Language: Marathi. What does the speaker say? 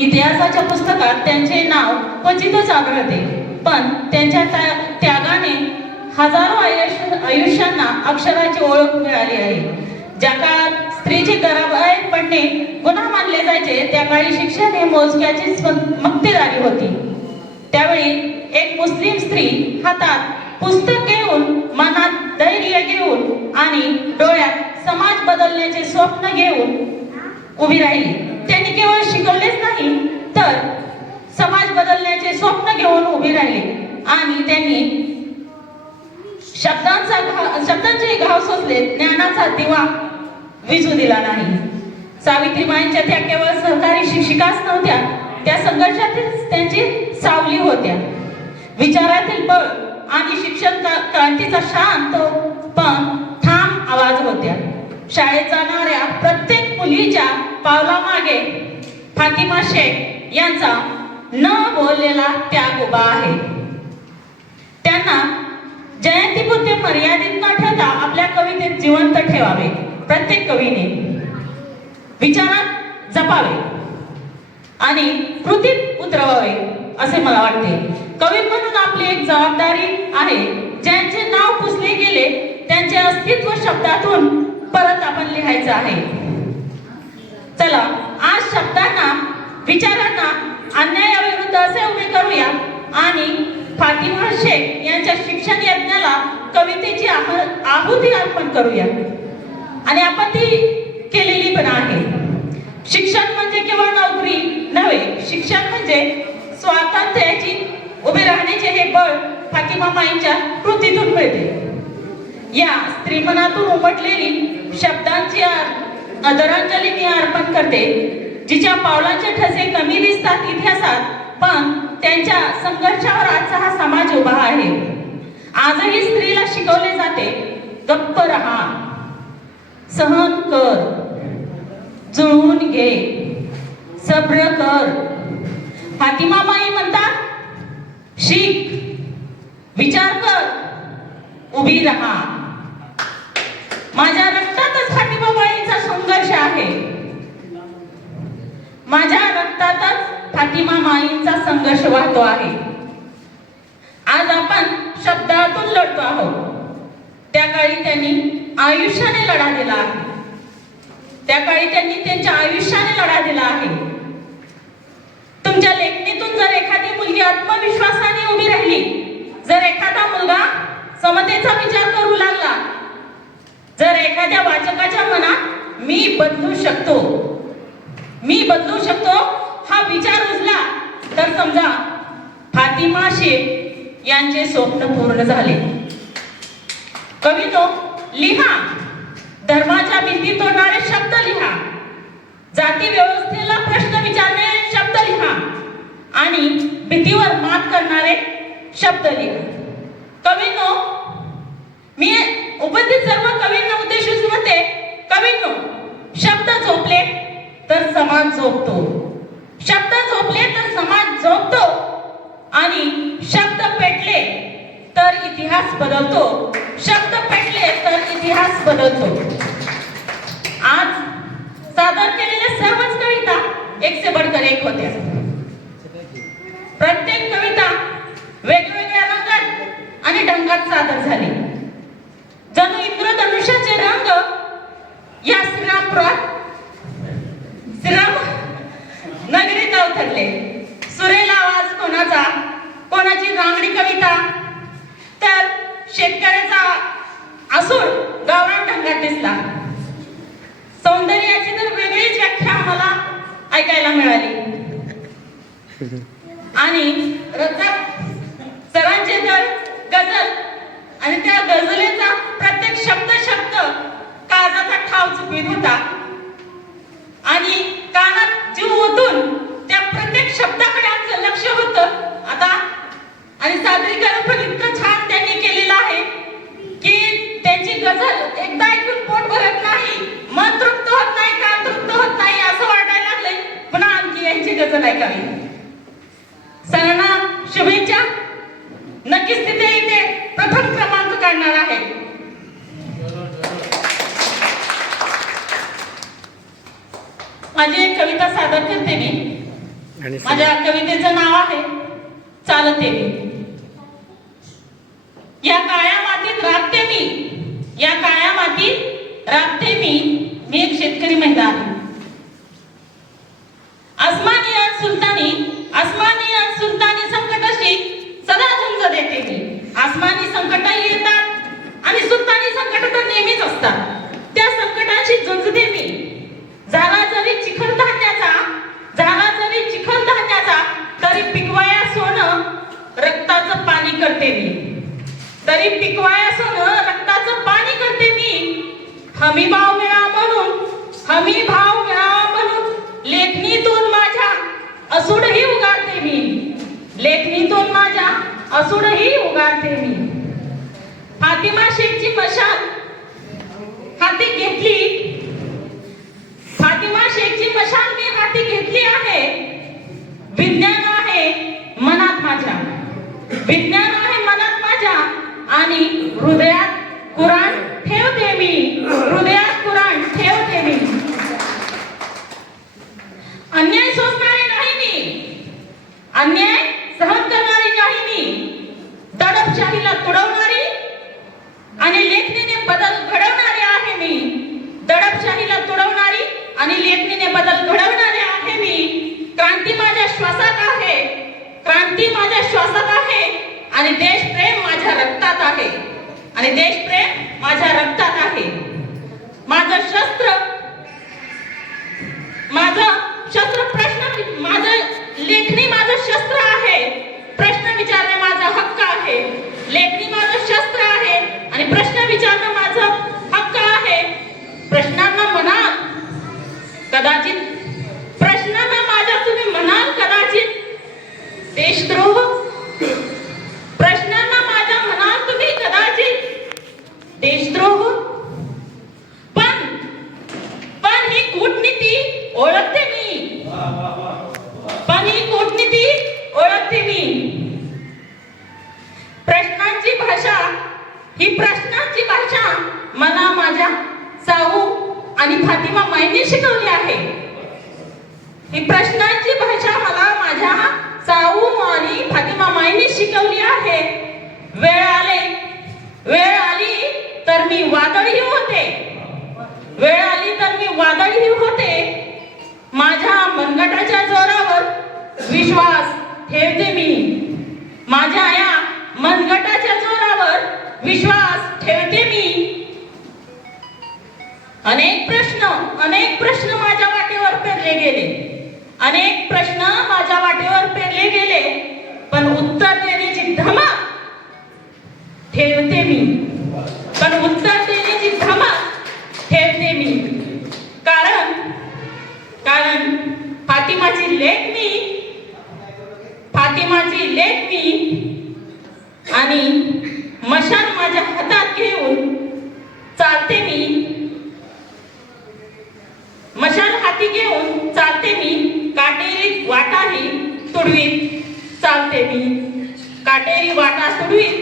इतिहासाच्या पुस्तकात त्यांचे नाव क्वचितच आढळते, पण त्यांच्या त्यागाने हजारो आयुष्यांना अक्षराची ओळख मिळाली आहे. ज्या काळात स्त्रीचे घराबाहेर पडणे गुन्हा मानले जायचे, त्या काळी शिक्षण हे मोजक्याचीच मक्तेदारी होती. त्यावेळी एक मुस्लिम स्त्री हातात पुस्तक घेऊन, मनात धैर्य घेऊन आणि डोळ्यात समाज बदलण्याचे स्वप्न घेऊन उभी राहिली. त्यांनी केवळ शिकवलेच नाही, तर समाज बदलण्याचे स्वप्न घेऊन उभी राहिली आणि त्यांनी शब्दांचे घाव सोसले, ज्ञानाचा दिवा विझू दिला नाही. सावित्रीबाईंच्या त्या केवळ सहकारी शिक्षिकाच नव्हत्या, त्या संघर्षातील त्यांची सावली होत्या. विचारातील बळ आणि शिक्षण क्रांतीचा शांत पण ठाम आवाज होत्या. शाळेत जाणाऱ्या प्रत्येक मुलीच्या पावलामागे फातिमा शेख यांचा न बोललेला त्याग उभा आहे. त्यांना जयंतीपुरते मर्यादित न ठेवता आपल्या कवितेत जिवंत ठेवावे. प्रत्येक कवीने विचारात जपावे आणि कृतीत उतरवावे असे मला वाटते. कवी म्हणून आपली एक जबाबदारी आहे. ज्यांचे नाव पुसले गेले त्यांचे अस्तित्व शब्दातून परत आपण लिहायचं आहे. चला, आज शब्दांना, विचारांना अन्यायाविरुद्ध असे उभे करूया आणि फातिमा शेख यांच्या शिक्षण यज्ञाला कवितेची आहुती अर्पण करूया. आणि आपण ती केलेली पण आहे. शिक्षण म्हणजे केवळ नोकरी नव्हे, शिक्षण म्हणजे स्वातंत्र्याची उभे राहण्याचे हे बळ फातिमा माईंच्या कृतीतून मिळते. या स्त्रीमनातून उमटलेली शब्दांची आदरांजली मी अर्पण करते, जिच्या पावलांचे ठसे कमी दिसतात इतिहासात, पण त्यांच्या संघर्षावर आजचा हा समाज उभा आहे. आजही स्त्रीला शिकवले जाते, गप्प रहा, सहन कर, जुळवून घे, सब्र कर. फातिमा माई म्हणतात, शिक, विचार कर, उभी रहा. माझ्या रक्तातच फातिमा माईंचा संघर्ष आहे. माझ्या रक्तातच फातिमा माईंचा संघर्ष वाहतो आहे. आज आपण शब्दातून लढतो आहोत. त्या काळी त्यांनी आयुष्याने लढा दिला आहे. त्या काळी त्यांनी त्यांच्या आयुष्याने लढा दिला आहे. तुमच्या लेखणीतून जर एखादी मुलगी आत्मविश्वासाने उभी राहिली, जर एखादा मुलगा समतेचा विचार करू लागला, जर एखाद्या वाचकाच्या मनात मी बदलू शकतो, मी बदलू शकतो हा विचार रुजला, तर समजा फातिमा शेख यांचे स्वप्न पूर्ण झाले. कवितो लिहा, धर्माच्या भिंती तोडणारे शब्द लिहा, जाती व्यवस्थेला प्रश्न विचारणारे शब्द लिहा आणि भीतीवर मात करणारे शब्द लिहा. कवींनो, मी उपस्थित सर्व कवींना उद्देशून म्हणते, कवींनो, शब्द झोपले तर समाज झोपतो, शब्द झोपले तर समाज झोपतो आणि शब्द पेटले तर इतिहास बदलतो, शब्द पेटले तर इतिहास बदलतो. आज सादर केलेल्या सर्वच कविता एक से बढ़कर एक होत्या. प्रत्येक कविता वेगवेगळ्या रंगात आणि ढंगात सादर झाली. जणू इंद्रधनुष्याचे रंग या श्रीराम नगरीत अवतरले. सुरेल आवाज कोणाचा, कोणाची रांगडी कविता, तर शेतकऱ्याचा आसूड गावरान ढंगात दिसला. सौंदर्याची तर वेगळीच व्याख्या मला ऐकायला मिळाली. आणि रत्नाक सरांचे तर गझल आणि त्या गझलेचा प्रत्येक शब्द काळजाचा ठाव चुकवीत होता आणि कानात जीव ओतून त्या प्रत्येक शब्दाकडे आमचं लक्ष होतं. आता आणि सादरीकरण पण इतकं छान त्यांनी केलेलं आहे की त्यांची गझल एकदा ऐकून पोट भरत नाही, मन तृप्त होत नाही, कान तृप्त होत नाही, असं वाटायला लागलंय पुन्हा आणखी यांची गझल ऐकावी. सरांना शुभेच्छा. नक्कीच तिथे इथे प्रथम क्रमांक काढणार आहे. माझी एक कविता सादर करते मी. माझ्या कवितेचं नाव आहे चालते मी. या काळ्या मातीत राबते मी, या काळ्या मातीत राबते मी. मी एक शेतकरी महिला आहे. आसमानी सुलतानी संकटाशी सदा झुंज देते मी. आसमानी संकट येतात आणि सुलतानी संकट तर नेहमीच असतात. त्या संकटाशी झुंजते मी. झाला जरी चिखल धान्याचा, झाला जरी चिखल धान्याचा, तरी पिकवाया सोनं रक्ताचं पाणी करते मी. तरी पिकवाया सोनं रक्ताचं पाणी करते मी. हमी भाव मिळा म्हणून, हमी भाव मिळावा म्हणून लेखणीतून माझ्या असूडही उगारते मी. लेखणीतून माझ्या असूडही उगारते मी. फातिमा शेखची मशाल हाती घेतली, फातिमा शेखची मशाल मी हाती घेतली आहे. विज्ञान आहे मनात माझ्या, विज्ञान आहे मनात माझ्या आणि हृदयात कुराण ठेवते मी. हृदयात कुराण ठेवते मी. अन्याय सोसणारी नाही मी, अन्याय सहन करणारी नाही मी. दडपशाहीला तुडवणारी आणि लेखणीने बदल घडवणारी आहे मी. दडपशाहीला तुडवणारी आणि लेखणीने बदल घडवणारी आहे मी. क्रांती माझ्या श्वासात आहे, क्रांती माझ्या श्वासात आहे आणि देशप्रेम माझ्या रक्तात आहे, आणि देशप्रेम माझ्या रक्तात आहे. माझं शस्त्र प्रश्न, माझं लेखणी माझं शस्त्र आहे. प्रश्न विचारणे माझा हक्क आहे. लेखणी माझं शस्त्र आहे आणि प्रश्न विचारणं माझं हक्क आहे. प्रश्नांना म्हणाल कदाचित, प्रश्नांना माझ्या तुम्ही म्हणाल कदाचित देशद्रोह. प्रश्नांना माझ्या म्हणाल तुम्ही कदाचित देशद्रोह. पण ही कूटनीती ओळखते मी, पण ही कूटनीती ओळखते मी. प्रश्नांची भाषा, ही प्रश्नांची भाषा मला माझ्या साहू आणि फातिमा माईंनी शिकवली आहे. ही प्रश्नांची भाषा मला माझ्या साहू आणि फातिमा माईंनी शिकवली आहे. वेळ आली तर मी वादळी होते, वेळ आली तर मी वादळी होते. माझ्या मनगटाच्या जोरावर विश्वास ठेवते मी. माझ्या या मनगटाच्या जोरावर विश्वास ठेवते मी. अनेक प्रश्न माझ्या वाटेवर पेरले गेले, अनेक प्रश्न माझ्या वाटेवर पेरले गेले, पण उत्तर देण्याची धमक ठेवते मी. पण उत्तर देण्याची धमक ठेवते मी. कारण फातिमाची लेख मी, फातिमाची लेख मी आणि मशाल माझ्या हातात घेऊन चालते मी. मशाल हाती घेऊन चालते मी. काटेरी वाटाही तुडवीत चालते मी. काटेरी वाटा तुडवीत